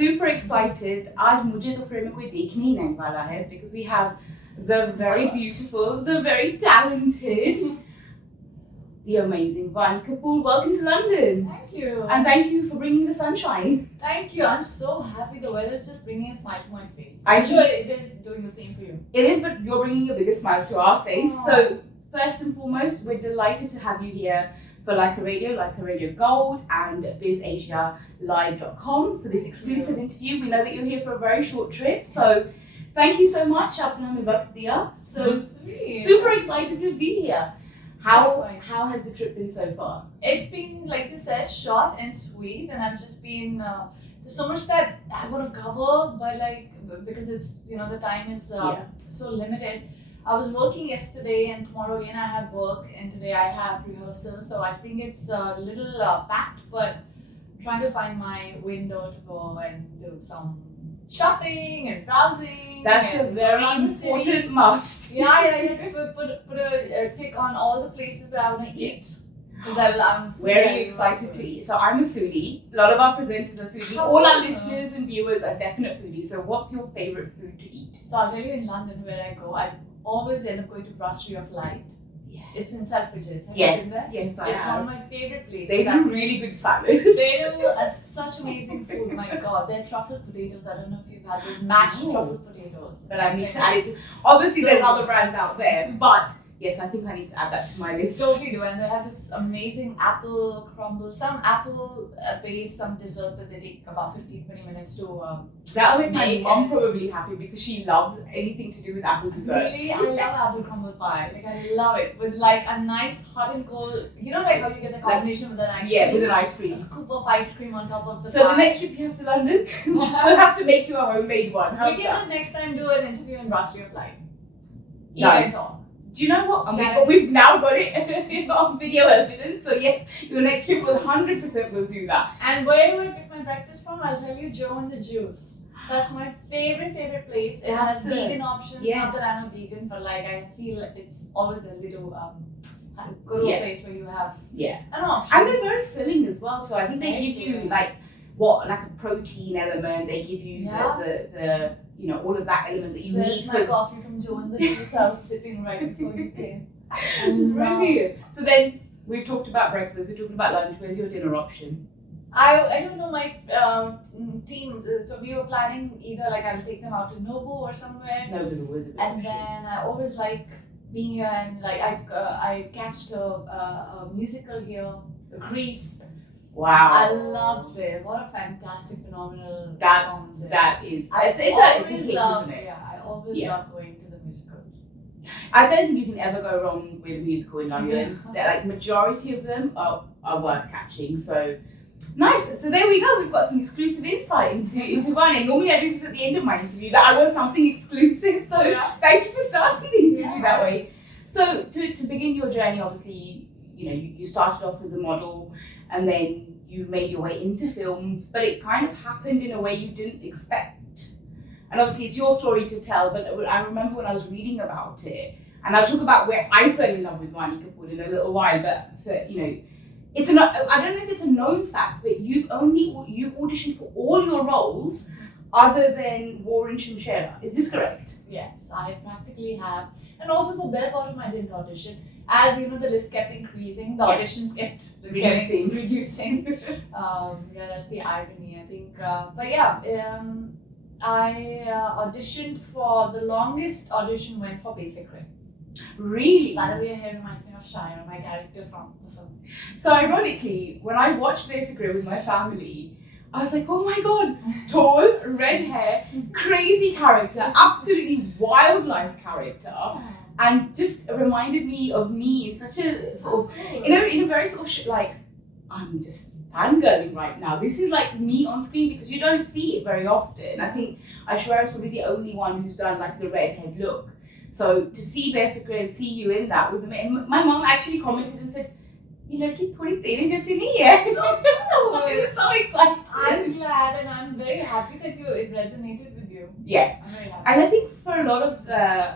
super excited. आज मुझे तो फिल्म में कोई देखने ही नहीं वाला है because we have the very beautiful, the very talented, the amazing Vaani Kapoor. Welcome to London. Thank you. And thank you for bringing the sunshine. Thank you. I'm so happy. The weather is just bringing a smile to my face. I'm I'm sure it is doing the same for you. It is, but you're bringing a bigger smile to our face. So first and foremost, we're delighted to have you here for Like a Radio Gold and BizAsia Live.com for this exclusive interview. We know that you're here for a very short trip, so thank you so much. Apna mein waqt diya. So sweet. Super excited to be here. How has the trip been so far? It's been, like you said, short and sweet, and I've just been there's so much that I want to cover, but because it's the time is so limited. I was working yesterday, and tomorrow again I have work, and today I have rehearsal. So I think it's a little packed, but trying to find my window to go and do some shopping and browsing. That's a very important must. Yeah. Put a tick on all the places where I want to eat. Because I love food. Very excited to eat. So I'm a foodie. A lot of our presenters are foodies. All our listeners and viewers are definite foodies. So what's your favorite food to eat? So I'll tell you, in London where I go, I always end up going to Brasserie of Light. Yeah. It's in Selfridges. Have Yes, you been there? yes, I It's have. one of my favorite places. They do really good salads. They do such amazing food. My God, their truffle potatoes. I don't know if you've had those mashed truffle potatoes. But I need to add it to. Obviously, there's other brands out there, but yes, I think I need to add that to my list. Totally do, and they have this amazing apple crumble, some apple base, some dessert that they take about 15-20 minutes to That'll make my make, mom and it's- probably happy because she loves anything to do with apple desserts. Really, I love apple crumble pie. Like, I love it with like a nice hot and cold. You know, like how you get the combination with an ice cream. Yeah, with an ice cream. A scoop of ice cream on top of the So pie. the next trip you have to London, we'll have to make you a homemade one. How's We can that? just next time do an interview in Brasserie of Light. Done. Event talk. Do you know what? Shall We've now got it on video evidence. So yes, your next trip will 100% will do that. And where do I get my breakfast from? I'll tell you, Joe and the Juice. That's my favorite place. It has That's it. vegan options. Yes. Not that I'm a vegan, but like I feel it's always a little good old place where you have an option. And they're very filling as well. So I think they Thank give you you. like a protein element. They give you the all of that element that you There's need. my coffee from Joe and the Juice. I was sipping right before you came. Brilliant. So then we've talked about breakfast. We've talked about lunch. Where's your dinner option? I don't know my team. So we were planning either like I'll take them out to Nobu or somewhere. Nobody's always a good And option. then I always like being here, and like I catched a musical here, The Grease. Wow. I loved it. What a fantastic, phenomenal That- performance! that is. I It's a always hit, love. isn't it? Yeah, I always Yeah. love going to the musicals. I don't think you can ever go wrong with a musical in London. Yeah. They're, like majority of them are worth catching. So nice. So there we go. We've got some exclusive insight into Vaani. And normally I do this at the end of my interview. That I want something exclusive. So thank you for starting the interview that way. So to begin your journey, obviously, you started off as a model, and then you made your way into films, but it kind of happened in a way you didn't expect. And obviously it's your story to tell, but I remember when I was reading about it, and I'll talk about where I fell in love with Vaani Kapoor in a little while, but it's I don't know if it's a known fact, but you've auditioned for all your roles other than War in Shamshera. Is this correct? Yes, I practically have, and also for Bell Bottom I didn't audition. As the list kept increasing, the auditions kept reducing. That's the irony, I think. I auditioned for the longest audition went for Befikre. Really? By the way, hair reminds me of Shire, my character from the film. So ironically, when I watched Vaani with my family, I was like, oh my god, tall, red hair, crazy character, absolutely wildlife character. And just reminded me of me in such a sort of, in a very sort of like, I'm just fangirling right now. This is like me on screen because you don't see it very often. I think Aishwarya is probably the only one who's done like the redhead look. So to see Befikre and see you in that was amazing. My mom actually commented and said, "ये लड़की थोड़ी तेरे जैसी नहीं है." So cool. I was so excited. I'm glad, and I'm very happy that it resonated with you. Yes. I'm very happy. And I think for a lot of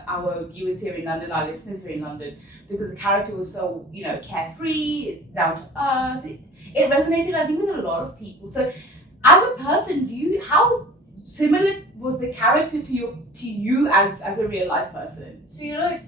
our viewers here in London, our listeners here in London, because the character was so, carefree, down to earth, it resonated, I think, with a lot of people. So as a person, how similar was the character to you as a real life person? So if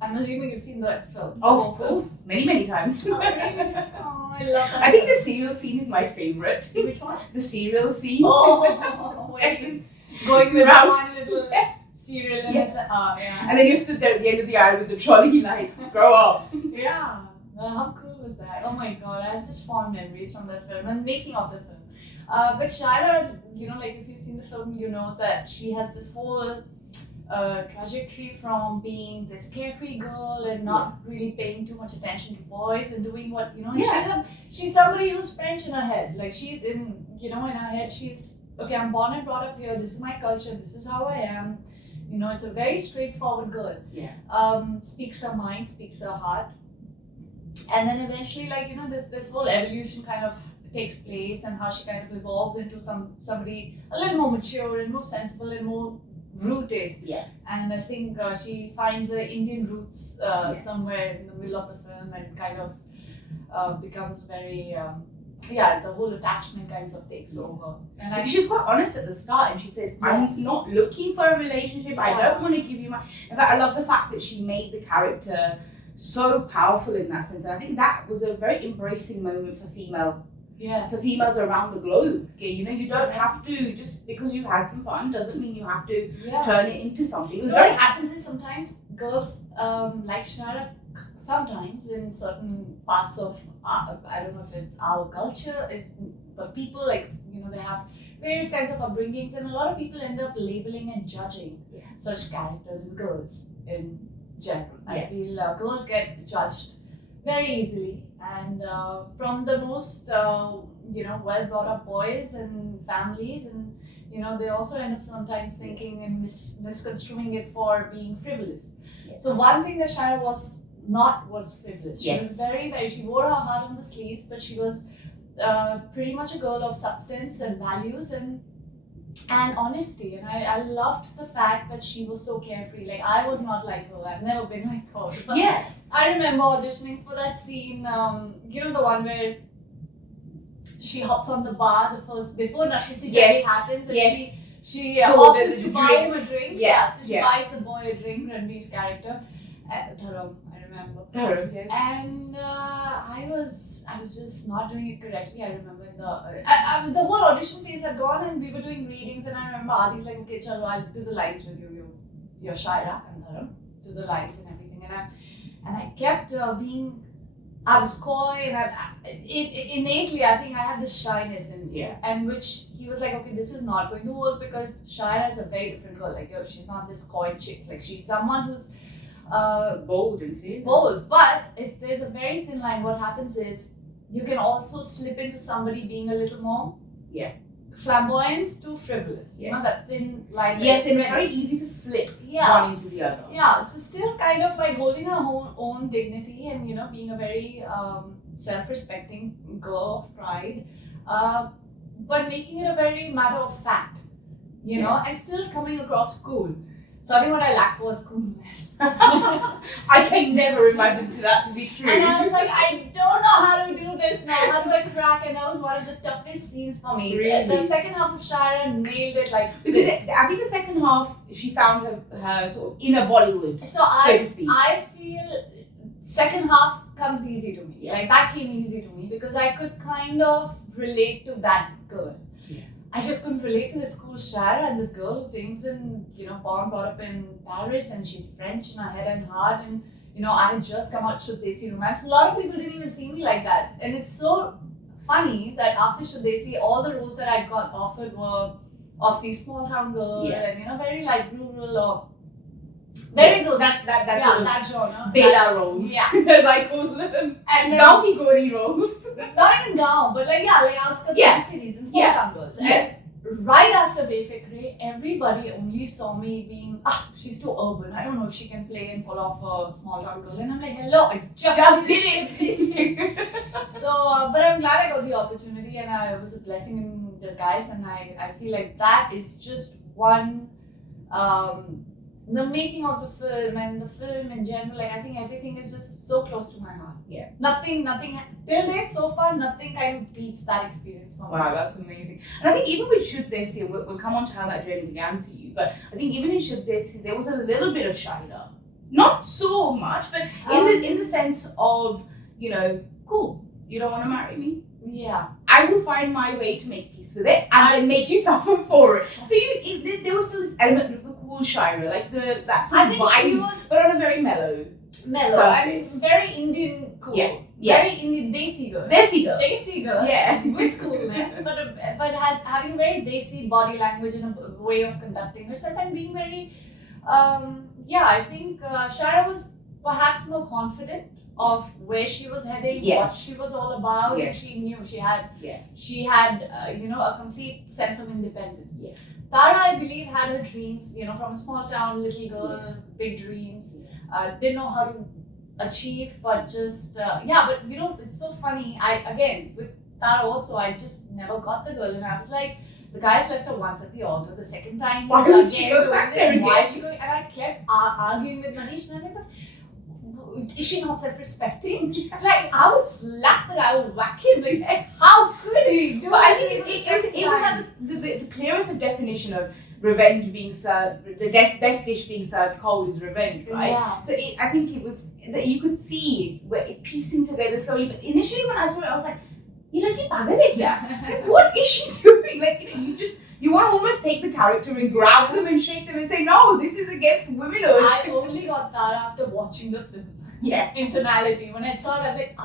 I'm assuming you've seen the film. Oh, of course, many times. Oh, really? Oh, I love that. I think the cereal scene is my favorite. Which one? The cereal scene. Oh, when he's going with one little cereal and yeah. And then you stood there at the end of the aisle with the trolley, like, grow up. Yeah. How cool was that? Oh my god, I have such fond memories from that film and making of the film. But Shaira, like if you've seen the film, you know that she has this whole trajectory from being this carefree girl and not really paying too much attention to boys and doing what and she's somebody who's French in her head. Like she's in her head she's okay, I'm born and brought up here, this is my culture, this is how I am. It's a very straightforward girl. Speaks her mind, speaks her heart. And then eventually this whole evolution kind of takes place and how she kind of evolves into somebody a little more mature and more sensible and more rooted. And I think she finds her Indian roots somewhere in the middle of the film and kind of becomes very the whole attachment kind of takes over. And she was quite honest at the start and she said, I'm not looking for a relationship, I don't want to give you my... In fact, I love the fact that she made the character so powerful in that sense, and I think that was a very embracing moment for females around the globe. You don't have to, just because you've had some fun doesn't mean you have to turn it into something. What happens is sometimes girls like Shara, sometimes in certain parts of I don't know if it's our culture, but people they have various kinds of upbringings, and a lot of people end up labeling and judging such characters in girls in general. I feel girls get judged very easily, and from the most well brought up boys and families, and they also end up sometimes thinking and misconstruing it for being frivolous. So one thing that Shara was frivolous. She was very, very, she wore her heart on the sleeves, but she was pretty much a girl of substance and values and honesty. And I loved the fact that she was so carefree. Like, I was not like her. I've never been like her. But I remember auditioning for that scene, the one where she hops on the bar before Nashi Jaggi happens, and she offers to buy him a drink. So she buys the boy a drink, Ranveer's character. Dharam, I remember. Dharam, yes. And I was just not doing it correctly. I remember the whole audition phase had gone, and we were doing readings, and I remember Adi's like, okay, chalo, I'll do the lines with you. You're Shaira and Dharam, do the lines and everything. And I kept I was coy, and innately I think I had this shyness in me, and which he was like, okay, this is not going to work because Shaira is a very different girl. Like, she's not this coy chick. Like, she's someone who's bold and fearless. Bold, but if there's a very thin line, what happens is you can also slip into somebody being a little more flamboyant to frivolous. You know that thin line. Yes, and it's very easy to slip one into the other. Yeah, so still kind of like holding her own dignity and being a very self-respecting girl of pride, but making it a very matter of fact, and still coming across cool. So I think what I lacked was coolness. I can never imagine that to be true. And I was like, I don't know how to do this now. How do I crack? And that was one of the toughest scenes for me. Really? The second half of Shaira nailed it because I think the second half she found her sort of inner Bollywood. So I feel second half comes easy to me. Like that came easy to me because I could kind of relate to that girl. I just couldn't relate to this cool Shaira and this girl who thinks born, brought up in Paris, and she's French in her head and heart, and I had just come out Shuddesi romance. A lot of people didn't even see me like that, and it's so funny that after Shuddesi, all the roles that I got offered were of these small town girl and very like rural or very those that genre. Bela roles, as I call them, and Gaon ki Gori roles. Not even Gaon, but like outskirts of the cities and small town girls. And right after Befikre, everybody only saw me being she's too urban. I don't know if she can play and pull off a small town girl. And I'm like, hello, I just did it. So, but I'm glad I got the opportunity, and it was a blessing in disguise. And I feel like that is just one the making of the film and the film in general, like I think everything is just so close to my heart. Yeah. Nothing till date so far, nothing kind of beats that experience for me. Wow, that's amazing. And I think even with Should They See, we'll come on to how that journey began for you, but I think even in Should They See, there was a little bit of Shaila. Not so much, but in the sense of, cool, you don't want to marry me? Yeah. I will find my way to make peace with it and then make you suffer for it. So there was still this element of the cool Shaira, like that sort of vibe, she was but on a very mellow and very Indian cool. Yeah. Very Indian desi girl. Desi girl. Yeah. With coolness, but having very desi body language and a way of conducting herself and being very I think Shaira was perhaps more confident of where she was heading, what she was all about, and she knew she had a complete sense of independence. Yeah. Tara, I believe, had her dreams, from a small town, little girl, big dreams, didn't know how to achieve, but just, but it's so funny. With Tara also, I just never got the girl, and I was like, the guys left her once at the altar, the second time he was again doing this, why is she going? And I kept arguing with Manish, and I'm like, is she not self-respecting? Yeah. Like, I would slap the guy, I would whack him. Like, how could he do it? But I think it was like the clearest definition of revenge being served, the best dish being served cold is revenge, right? Yeah. So I think it was that you could see where it piecing together slowly. But initially when I saw it, I was like, what is she doing? Like, you want to almost take the character and grab them and shake them and say, no, this is against womenhood. I only got that after watching the film. Yeah. Internality. When I saw it, I was like,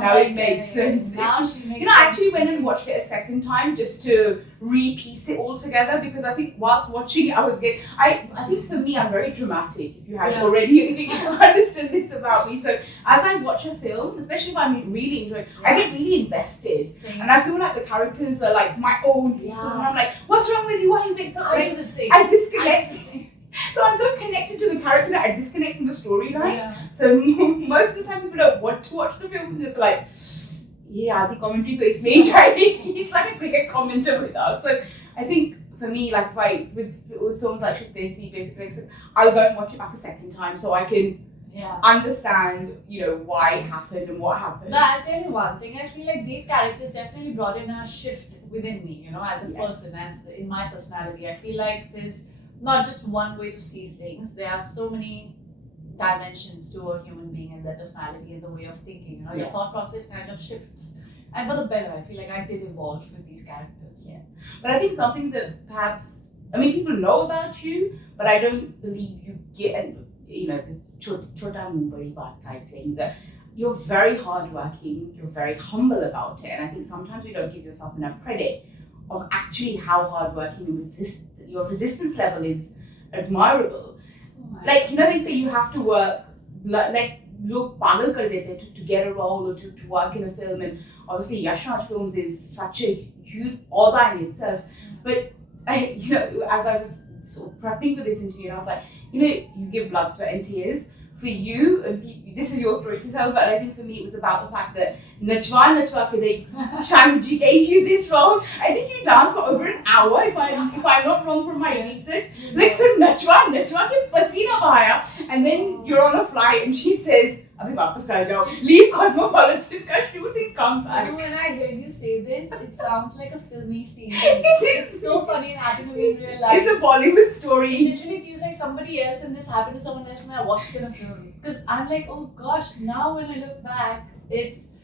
now it makes sense. Now she makes sense. I actually went and watched it a second time just to re-piece it all together, because I think whilst watching it, I think for me, I'm very dramatic, if you haven't already understood this about me. So as I watch a film, especially if I'm really enjoying it, I get really invested. Same. And I feel like the characters are like my own people. And I'm like, what's wrong with you? Why are you being so I the same. I disconnect. So I'm so connected to the character that I disconnect from the storyline. Yeah. So most of the time people don't want to watch the film. They're like, the commentary to is me. He's like a cricket commenter with us. So I think for me, like with films like Should They See, I'll go and watch it back a second time so I can understand, why it happened and what happened. But I'll tell you one thing. I feel like these characters definitely brought in a shift within me, as a person, as in my personality. I feel like there's not just one way to see things. There are so many dimensions to a human being and their personality and the way of thinking. Your thought process kind of shifts. And for the better, I feel like I did evolve with these characters. Yeah. But I think something that perhaps, people know about you, but I don't believe you get, the chota mumbari baat type thing, that you're very hardworking, you're very humble about it. And I think sometimes you don't give yourself enough credit of actually how hardworking and your resistance level is admirable. Like, they say you have to work, like, look pagal kar dete to get a role or to work in a film. And obviously Yash Raj Films is such a huge order in itself. But as I was sort of prepping for this interview, and I was like, you give blood, sweat and tears. For you, and this is your story to tell, but I think for me it was about the fact that Nachwa Ke Shamji gave you this role. I think you danced for over an hour, if I'm not wrong from my research. Like, so Nachwa ke pasina bahaya, and then you're on a flight and she says, Abhi wapas aa jao, leave Cosmopolitan ka shooting, come back. When I hear you say this, it sounds like a filmy scene. It's so funny, it happened to me in real life. It's a Bollywood story. It literally feels like somebody else and this happened to someone else and I watched it in a film. Because I'm like, oh gosh, now when I look back, it's,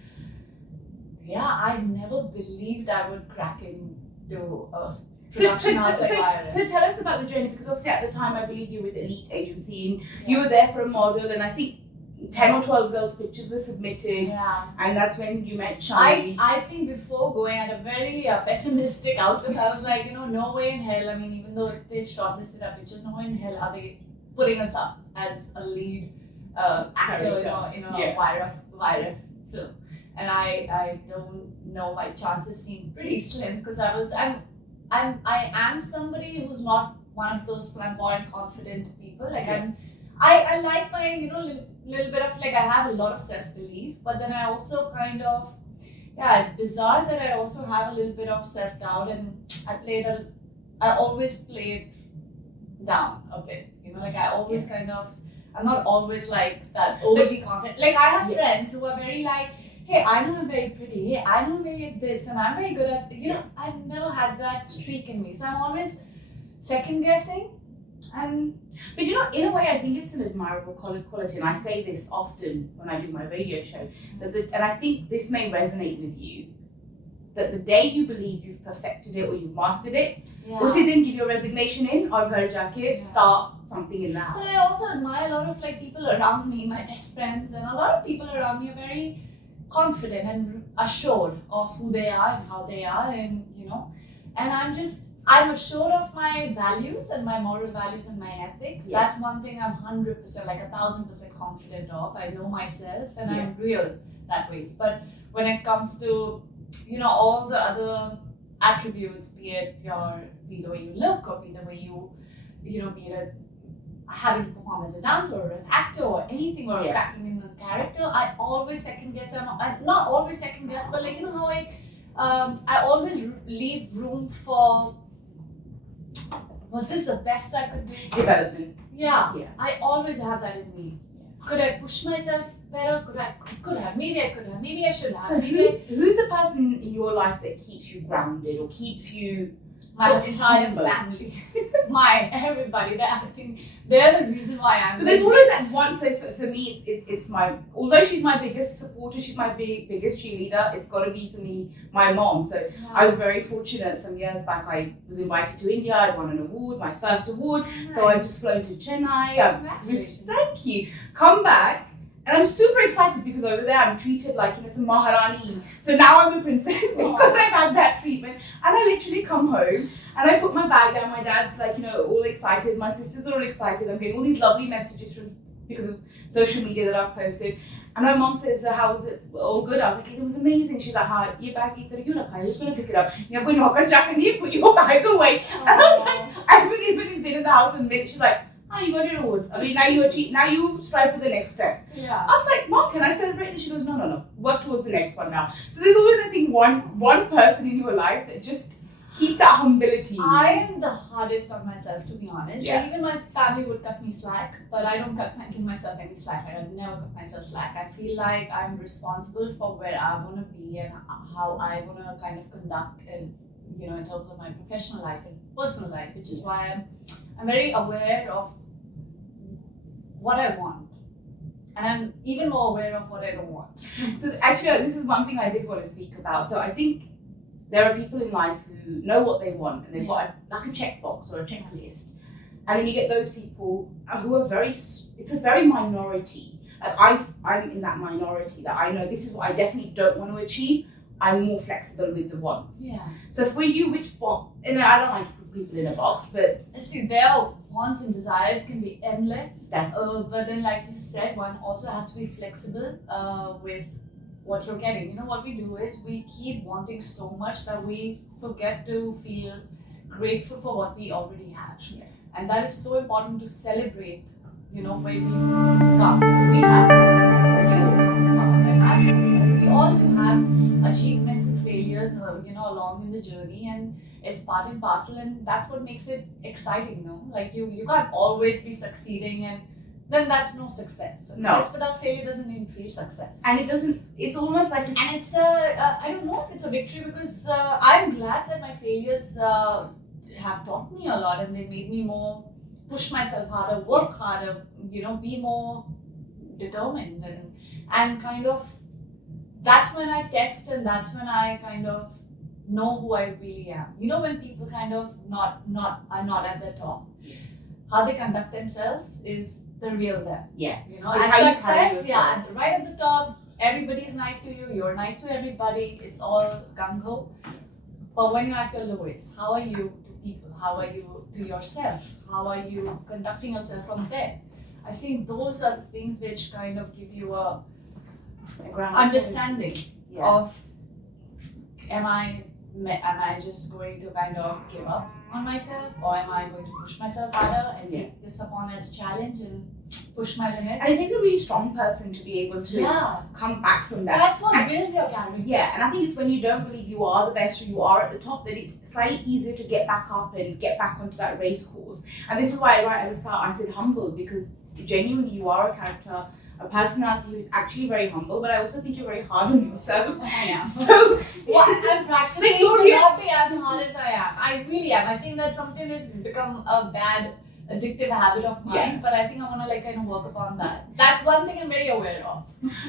I never believed I would crack into a production house like Iris. So tell us about the journey, because obviously at the time I believe you were with Elite Agency and you were there for a model, and I think 10 or 12 girls' pictures were submitted, and that's when you met Shanti. I think before going at a very pessimistic outlook, I was like, no way in hell, even though if they've shortlisted our pictures, no way in hell are they putting us up as a lead actor in a YRF film. And I don't know, my chances seem pretty slim, because I am somebody who's not one of those flamboyant, confident people. Like I like my, little bit of, like, I have a lot of self-belief, but then I also kind of, it's bizarre that I also have a little bit of self-doubt, and I always played down a bit, like I always kind of, I'm not always like that overly confident. Like I have friends who are very like, hey, I know I'm very pretty. Hey, I know I'm very at this, and I'm very good at, I've never had that streak in me. So I'm always second guessing. But in a way, I think it's an admirable quality, and I say this often when I do my radio show, and I think this may resonate with you, that the day you believe you've perfected it or you've mastered it, usi din give your resignation in or ghar jaake start something in the house. But I also admire a lot of like people around me, my best friends, and a lot of people around me are very confident and assured of who they are and how they are, and and I'm assured of my values and my moral values and my ethics. That's one thing I'm 100%, like 1,000% confident of. I know myself and I'm real that way. But when it comes to all the other attributes, be the way you look, or be the way you be it having to perform as a dancer or an actor or anything, or acting in a character, I always second guess. I'm not always second guess, but like how I always leave room for, was this the best I could do? Development. Yeah. I always have that in me. Could I push myself better? Could have. Maybe I could have. Maybe I should have. So who's the person in your life that keeps you grounded or keeps you? My entire family, everybody. I think they're the reason why I'm. But there's always that one. So for me, it's my. Although she's my biggest supporter, she's my biggest cheerleader. It's got to be for me my mom. So I was very fortunate. Some years back, I was invited to India. I won an award, my first award. Nice. So I've just flown to Chennai. Thank you. Come back. And I'm super excited because over there I'm treated like some Maharani. So now I'm a princess because I've had that treatment. And I literally come home and I put my bag down. My dad's like, all excited. My sisters are all excited. I'm getting all these lovely messages because of social media that I've posted. And my mom says, how was it? All good? I was like, it was amazing. She's like, ha, your bag is who's going to pick it up? You're going to knock jack and you put your bag away. And I was like, I haven't even been in the house a minute. She's like, you got your award. I mean, now you achieve. Now you strive for the next step. Yeah. I was like, Mom, can I celebrate this? She goes, no. Work towards the next one now. So there's always, I think, one person in your life that just keeps that humility. I am the hardest on myself, to be honest. Yeah. Like, even my family would cut me slack, but I don't give myself any slack. Like, I never cut myself slack. I feel like I'm responsible for where I want to be and how I want to kind of conduct in terms of my professional life and personal life, which is why I'm very aware of what I want, and I'm even more aware of what I don't want. So actually, this is one thing I did want to speak about. So I think there are people in life who know what they want and they've got like a checkbox or a checklist, and then you get those people who are it's a very minority. Like I'm in that minority that I know this is what I definitely don't want to achieve. I'm more flexible with the wants. Yeah. So for you, which box? And I don't like to put people in a box, but see, their wants and desires can be endless. But then, like you said, one also has to be flexible with what you're getting. What we do is we keep wanting so much that we forget to feel grateful for what we already have. Yeah. And that is so important to celebrate. Where we've come. We have we all do have achievements and failures, along in the journey, and it's part and parcel, and that's what makes it exciting, Like you can't always be succeeding, and then that's no success. Success without failure doesn't even feel success. And it's almost like and it's I don't know if it's a victory, because I'm glad that my failures have taught me a lot, and they made me more push myself harder, work harder, be more determined, and kind of that's when I test, and that's when I kind of know who I really am. When people kind of are not at the top, how they conduct themselves is the real them. Yeah. And success, right at the top, everybody is nice to you, you're nice to everybody, it's all gung-ho. But when you're at your lowest, how are you to people? How are you to yourself? How are you conducting yourself from there? I think those are the things which kind of give you a understanding of, am I am I just going to kind of give up on myself, or am I going to push myself harder and take this upon as challenge and push my limits? And it takes a really strong person to be able to come back from that. That's what builds your character. Yeah, and I think it's when you don't believe you are the best or you are at the top that it's slightly easier to get back up and get back onto that race course. And this is why right at the start I said humble, because genuinely you are a character, a personality who is actually very humble, but I also think you're very hard on yourself. I am. So I'm practicing to not be as hard as I am. I really am. I think that something has become a bad addictive habit of mine, but I think I want to like kind of work upon that. That's one thing I'm very aware of.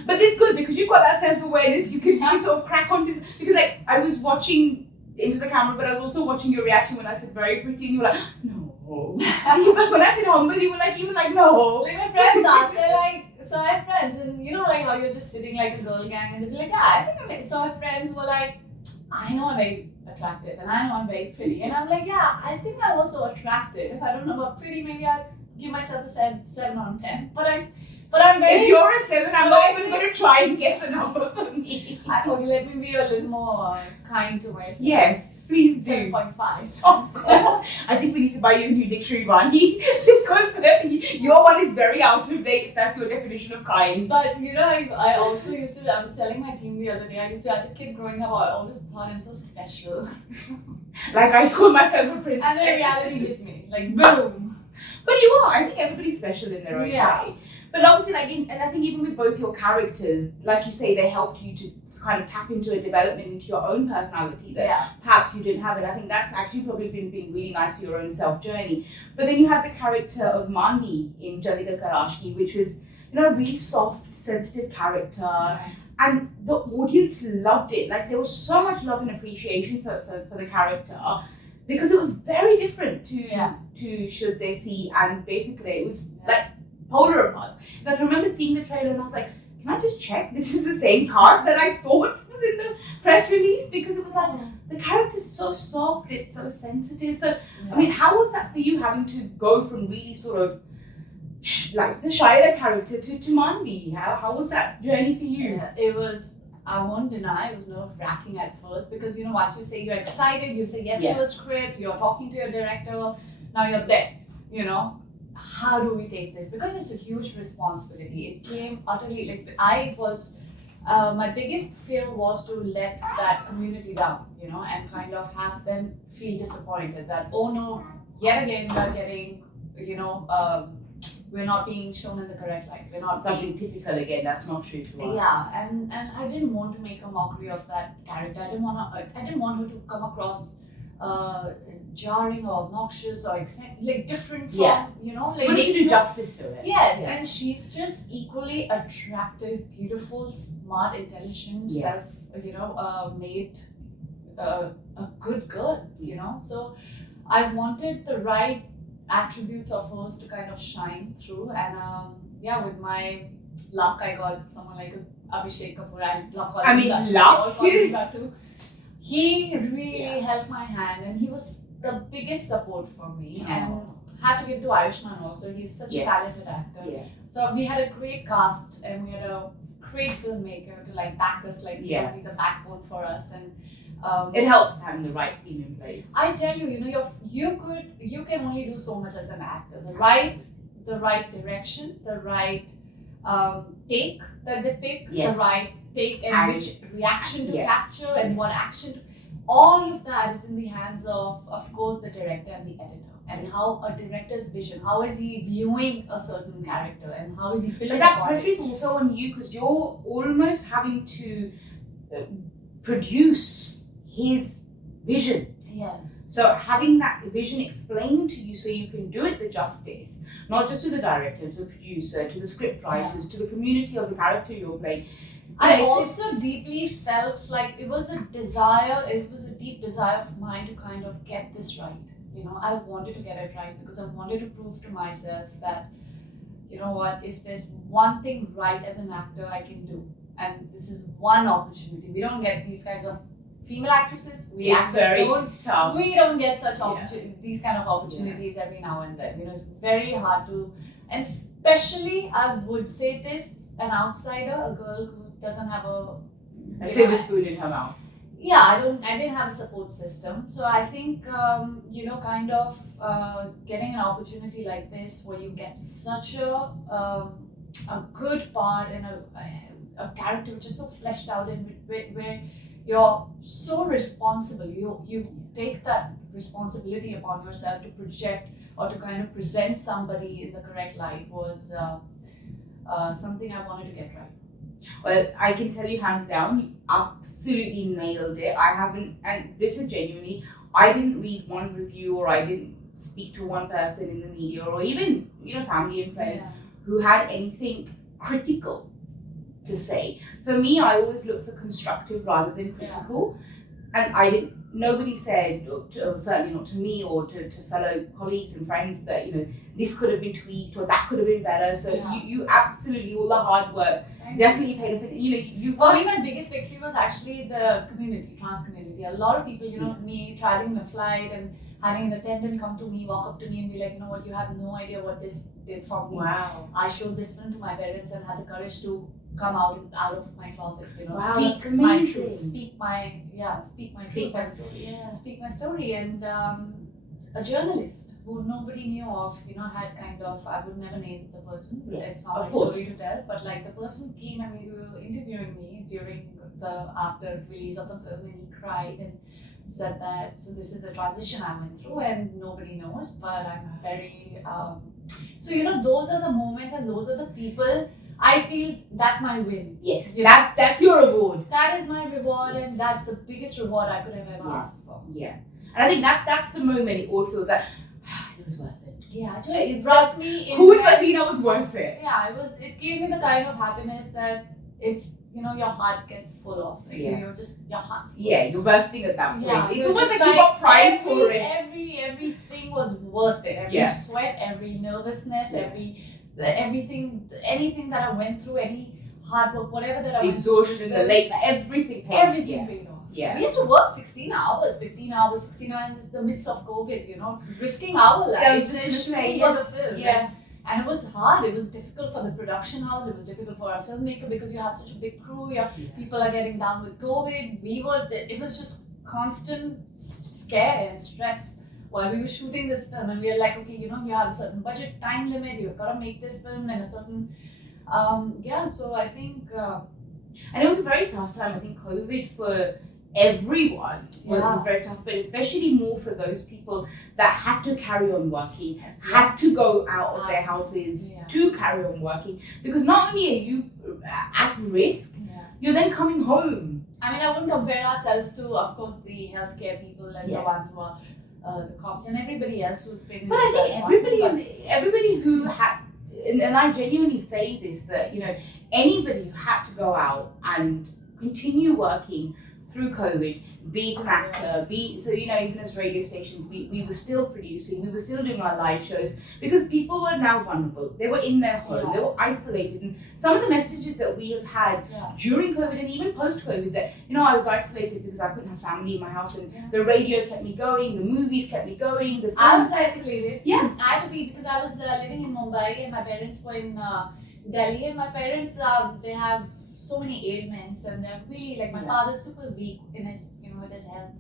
But it's good because you've got that self-awareness. You can sort of crack on this, because like I was watching into the camera, but I was also watching your reaction when I said very pretty, and you were like, no. But when I said humble, you were like no. Like my friends ask, they're like, so I have friends, and you know like how you're just sitting like a girl gang, and they'll be like, yeah, I think I'm. So my friends were like, I know I'm very attractive, and I know I'm very pretty, and I'm like, yeah, I think I'm also attractive. If I don't know about pretty, maybe I'd give myself a 7 out of 10. But I'm very. If you're a 7, I'm not even going to try and get a number for me. Okay, let me be a little more kind to myself. Yes, please do. 7.5. Oh God, I think we need to buy you a new dictionary, Vaani, because your one is very out of date. That's your definition of kind. But you know, I also used to. I was telling my team the other day. I used to, as a kid growing up, I always thought I'm so special. Like I call myself a princess. And then reality hit me, like boom. But you are. I think everybody's special in their own way. But obviously, and I think even with both your characters, like you say, they helped you to kind of tap into a development into your own personality that perhaps you didn't have. And I think that's actually probably been really nice for your own self-journey. But then you had the character of Manvi in Jalika Karashki, which was, a really soft, sensitive character. Right. And the audience loved it. Like, there was so much love and appreciation for the character, because it was very different to Should They See and basically it was like polar apart. But I remember seeing the trailer and I was like, can I just check this is the same cast that I thought was in the press release? Because it was like, the character's so soft, it's so sensitive. So, I mean, how was that for you, having to go from really sort of like the Shaira character to Manvi? How was that journey for you? Yeah, it was, I won't deny, it was nerve-wracking at first, because once you say you're excited, you say yes to a script, you're talking to your director, now you're there, how do we take this? Because it's a huge responsibility. It came utterly, like I was, my biggest fear was to let that community down, and kind of have them feel disappointed that, oh no, yet again we're getting, we're not being shown in the correct light. We're not something typical again. That's not true to us. Yeah, and I didn't want to make a mockery of that character. I didn't want her to come across jarring or obnoxious or like different from like. We need to do justice to it. Yes, and she's just equally attractive, beautiful, smart, intelligent, made a good girl. So I wanted the right attributes of hers to kind of shine through, and with my luck I got someone like Abhishek Kapoor. Luck too. He really held my hand, and he was the biggest support for me. And have to give to Ayushman also. He's such a talented actor. So we had a great cast, and we had a great filmmaker to like back us, like be the backbone for us. And it helps having the right team in place. I tell you, you can only do so much as an actor. The right direction, the right take that they pick, the right take and which reaction to capture and what action. All of that is in the hands of course, the director and the editor. And how a director's vision, how is he viewing a certain character, and how is he building that pressure is also on you, because you're almost having to produce his vision. Yes. So having that vision explained to you so you can do it the justice, not just to the director, to the producer, to the script writers, to the community of the character you're playing. I also deeply felt like it was a deep desire of mine to kind of get this right. I wanted to get it right because I wanted to prove to myself that, if there's one thing right as an actor I can do, and this is one opportunity. We don't get these kinds of female actresses. We don't get such these kind of opportunities every now and then. It's very hard to, and especially I would say this, an outsider, a girl who doesn't have a silver spoon in her mouth. I didn't have a support system. So I think, kind of getting an opportunity like this where you get such a good part and a character which is so fleshed out and where you're so responsible. You take that responsibility upon yourself to project or to kind of present somebody in the correct light was something I wanted to get right. Well, I can tell you hands down, you absolutely nailed it. I haven't, and this is genuinely, I didn't read one review or I didn't speak to one person in the media or even, family and friends who had anything critical to say. For me, I always look for constructive rather than critical. And nobody said, certainly not to me or to fellow colleagues and friends that, this could have been tweaked or that could have been better. So you absolutely, all the hard work definitely paid off. For me, my biggest victory was actually the community, trans community. A lot of people, me traveling the flight and having an attendant come to me, walk up to me and be like, you know what, you have no idea what this did for me. Wow. I showed this film to my parents and had the courage to come out of my closet, wow, speak my truth, speak my story. And a journalist who nobody knew of, had kind of, I would never name the person, it's not my story to tell, but like the person came and we were interviewing me during the after release of the film and he cried and said that, so this is a transition I went through and nobody knows, but I'm very, those are the moments and those are the people. I feel that's my win. Yes, that's your reward. That is my reward, and that's the biggest reward I could have ever asked for. Yeah, and I think that's the moment it all feels like it was worth it. Yeah, it brought me in. Who would have seen it was worth it? Yeah, it gave me the kind of happiness that it's your heart gets full of. Like you're just your heart's full. Yeah, you're bursting at that point. Yeah, it's almost like you got pride for it. Everything was worth it. Every sweat, every nervousness, anything that I went through, any hard work, whatever that I went through. Exhaustion, the late, everything paid off. Yeah. We used to work 16 hours, 15 hours, 16 hours in the midst of COVID, risking our lives and shooting for the film. Yeah. And it was hard, it was difficult for the production house, it was difficult for our filmmaker because you have such a big crew, people are getting down with COVID. It was just constant scare and stress while we were shooting this film, and we were like, okay, you have a certain budget, time limit, you've got to make this film in a certain, so I think... and it was a very tough time. I think COVID for everyone was very tough, but especially more for those people that had to carry on working, had to go out of their houses to carry on working, because not only are you at risk, you're then coming home. I mean, I wouldn't compare ourselves to, of course, the healthcare people and the ones who are the cops and everybody else who's been. But I think everybody who had, and I genuinely say this, that anybody who had to go out and continue working through COVID, be it an actor, even as radio stations, we were still producing, we were still doing our live shows, because people were now vulnerable. They were in their home, they were isolated, and some of the messages that we have had during COVID and even post-COVID, that, I was isolated because I couldn't have family in my house, and the radio kept me going, the movies kept me going, the films. I was isolated. Yeah. I had to be, because I was living in Mumbai and my parents were in Delhi, and my parents, they have so many ailments, and they're really like, my father's super weak in his, with his health.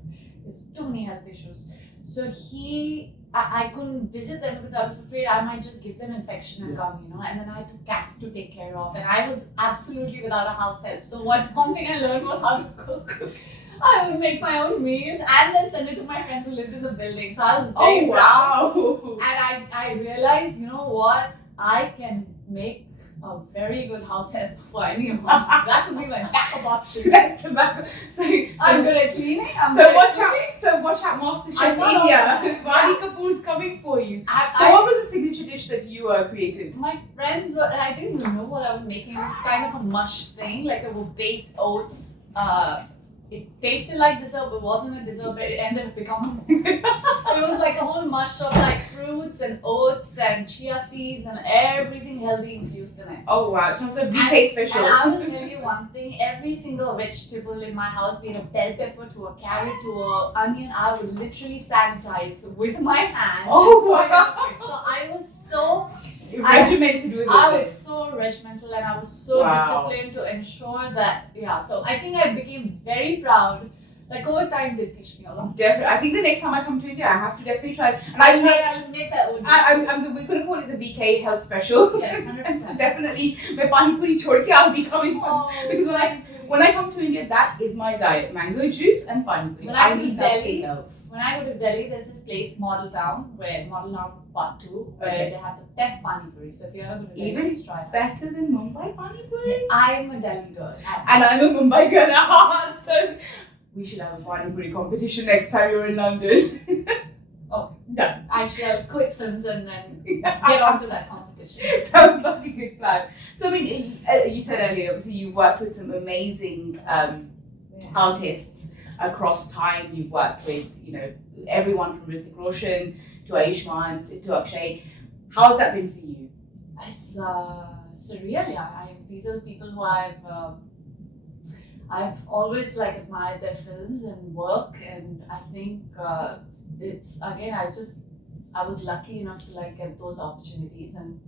There's too many health issues. So I couldn't visit them because I was afraid I might just give them infection and come, and then I had cats to take care of, and I was absolutely without a house help. So one thing I learned was how to cook. I would make my own meals and then send it to my friends who lived in the building. So I was very proud. And I realized, what, I can make a very good house help for anyone. That could be my backup option. I'm good at cleaning. Watch out, MasterChef India. Vaani Kapoor's coming for you. What was the signature dish that you created? My friends, I didn't even know what I was making. It was kind of a mush thing, like a baked oats. It tasted like dessert, but wasn't a dessert, but it ended up becoming. It was like a whole mush of like fruits and oats and chia seeds and everything healthy infused in it. Oh wow, it sounds like BK special. And I will tell you one thing, every single vegetable in my house, be it a bell pepper to a carrot to an onion, I would literally sanitize with my hands. Oh wow. So I was so regimented with it. I was so regimental and I was so disciplined to ensure that, so I think I became very proud Like COVID time did teach me a lot. Definitely. I think the next time I come to India, I have to definitely try it. And I'll make that own. we're going to call it the VK Health Special. Yes, 100%. So definitely, my pani puri chhod ke I'll be coming from. Because when I come to India, that is my diet: mango juice and pani puri. When I go to need Delhi, nothing else. When I go to Delhi, there's this place, Model Town Part 2, where they have the best pani puri. So if you ever go to Delhi, Even please try it. Better than Mumbai pani puri. I'm a Delhi girl. And I'm a Mumbai girl. So we should have a pani puri competition next time you're in London. Oh, done. I shall quit films and then get on to that competition. Sounds like a good plan. So I mean, you said earlier, obviously you worked with some amazing artists across time. You've worked with, everyone from Hrithik Roshan to Ayushmann to Akshay. How has that been for you? It's surreal. Yeah, these are the people who I've always admired their films and work, and I think it's again I was lucky enough to get those opportunities, and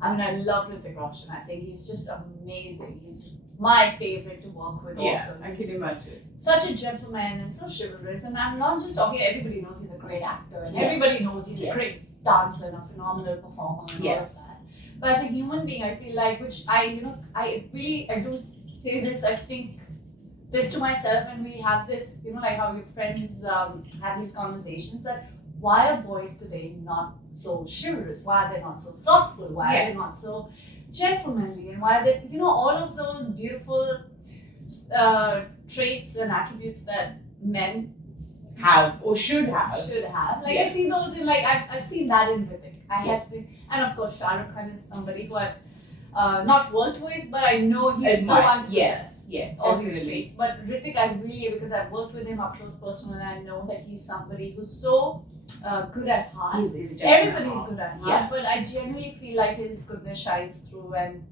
I love Hrithik Roshan. I think he's just amazing. He's my favorite to work with. Also, I can imagine. Such a gentleman and so chivalrous, and I'm not just talking. Everybody knows he's a great actor, and everybody knows he's a great dancer and a phenomenal performer and all of that. But as a human being, I feel which I do say this, I think this to myself, and we have this, how your friends have these conversations, that why are boys today not so chivalrous? Why are they not so thoughtful? Why are they not so gentlemanly? And why are they, all of those beautiful traits and attributes that men have or should have. I see those in I've seen that in Hrithik. I have seen, and of course Shah Rukh Khan is somebody who I've not worked with, but I know he's the one who possesses all these traits. But Hrithik, because I've worked with him up close personally, and I know that he's somebody who's so good at heart. Everybody's good at heart, but I genuinely feel like his goodness shines through, and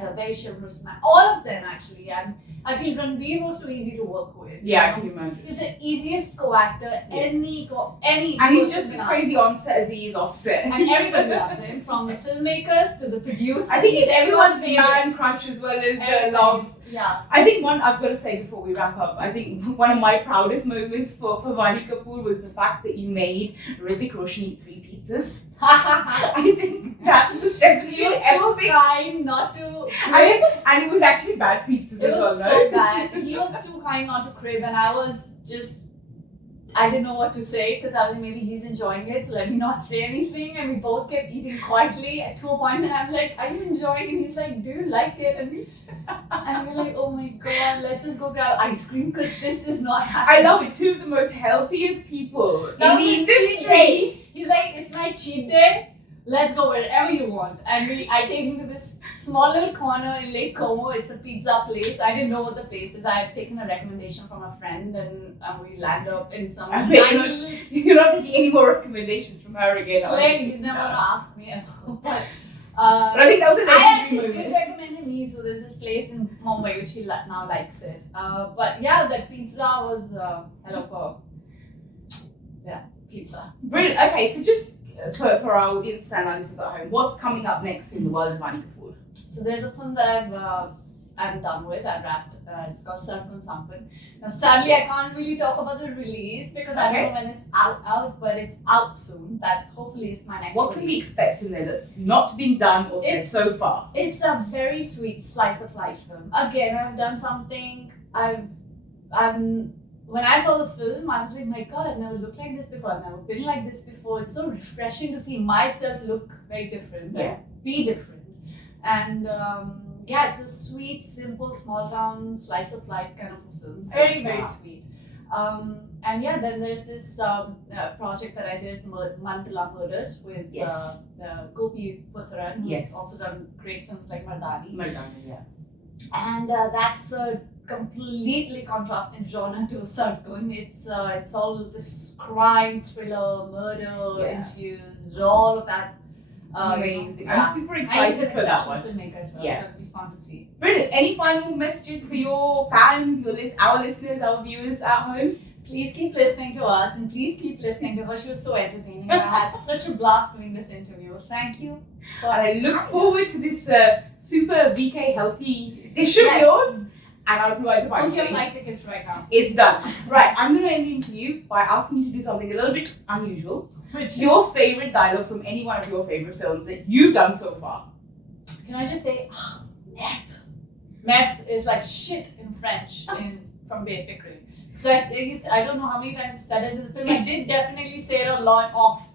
a very chivalrous man. All of them actually, and I feel Ranveer was so easy to work with. Yeah, I can imagine. He's the easiest co-actor any. And he's just as crazy on set as he is off set. And everybody loves him, from the filmmakers to the producers. I think he's everyone's man crush as well as loves. Yeah. I think one I've got to say before we wrap up, I think one of my proudest moments for Vaani Kapoor was the fact that you made Hrithik Roshan eat 3 pizzas. I think that was definitely he was so kind not to. And it was actually bad pizzas as well. It was so bad. He was too kind not to crib, and I didn't know what to say, because I was maybe he's enjoying it, so let me not say anything. And we both kept eating quietly to a point, and I'm like, "Are you enjoying?" And he's like, "Do you like it?" And we're like, "Oh my god, let's just go grab ice cream, because this is not happening." I love it. 2 of the most healthiest people in the industry. He's like, "It's my cheat day. Let's go wherever you want." And I take him to this small little corner in Lake Como. It's a pizza place. I didn't know what the place is. I had taken a recommendation from a friend, and we land up in some You're not taking any more recommendations from her again. Clearly, he's never going to ask me ever. But I think that was a I actually did recommend him. So there's this place in Mumbai which he now likes it. But yeah, that pizza was hell of a pizza. Brilliant. Okay, so just for our audience and our listeners at home, what's coming up next in the world of Vaani Kapoor? So there's a film that I'm done with. I wrapped. It's called Sargun Sampan. Now, sadly, I can't really talk about the release, because I don't know when it's out, but it's out soon. That hopefully is my next. What can we expect in there that's not been done or said so far? It's a very sweet slice of life film. Again, I've done something. When I saw the film, I was like, my God, I've never looked like this before. I've never been like this before. It's so refreshing to see myself look very different, be different. And it's a sweet, simple, small town, slice of life kind of a film. Very, very sweet. Then there's this project that I did, Mandala Murders, with Gopi Putharan, who's also done great films like Mardani. And that's a completely contrasting genre to Sargun. It's all this crime, thriller, murder infused, all of that. Amazing. I'm super excited for that one. Filmmaker as well, so it'll be fun to see. Brilliant. Any final messages for your fans, our listeners, our viewers at home? Please keep listening to us, and please keep listening to her. She was so entertaining. I had such a blast doing this interview. Thank you. And I look forward to this super VK healthy dish of yours. and I'll provide the Book your packaging. flight tickets right now. It's done. Right, I'm going to end the interview by asking you to do something a little bit unusual. Which is, Your favorite dialogue from any one of your favorite films that you've done so far. can I just say, meth. Meth is like shit in French from Bayfikri. Because I don't know how many times I said it in the film. I did definitely say it a lot off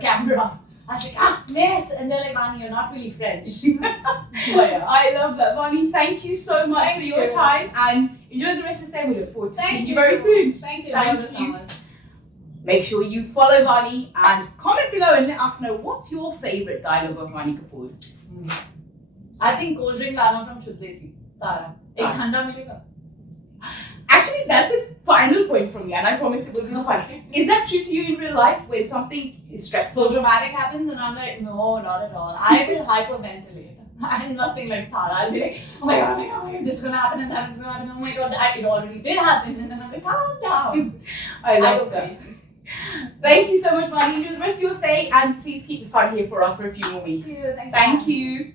camera. I was like, meth. And they're like, Vaani, you're not really French. So, yeah. I love that, Vaani. Thank you so much Thank for your you. time and enjoy the rest of the day. We look forward to Thank seeing you very soon. Thank you. Thank Enjoy the you. summers. Make sure you follow Vaani and comment below and let us know what's your favorite dialogue of Vaani Kapoor. I think cold drink लाना from Shuddh Desi. Tara. एक Tara. ठंडा मिलेगा. Actually, that's a final point from me, and I promise it will be fun. Is that true to you in real life when something is stressful? So dramatic happens and I'm like, no, not at all. I will hyperventilate. I'm nothing like Tara. I'll be like, oh my god, oh my god, oh my god, this is gonna happen and that is gonna happen. Oh my god, it already did happen. And then I'm like, calm down. I I love go that. crazy. Thank you so much, Vaani. Enjoy the rest of your stay, and please keep the sun here for us for a few more weeks. Thank you. Thank you.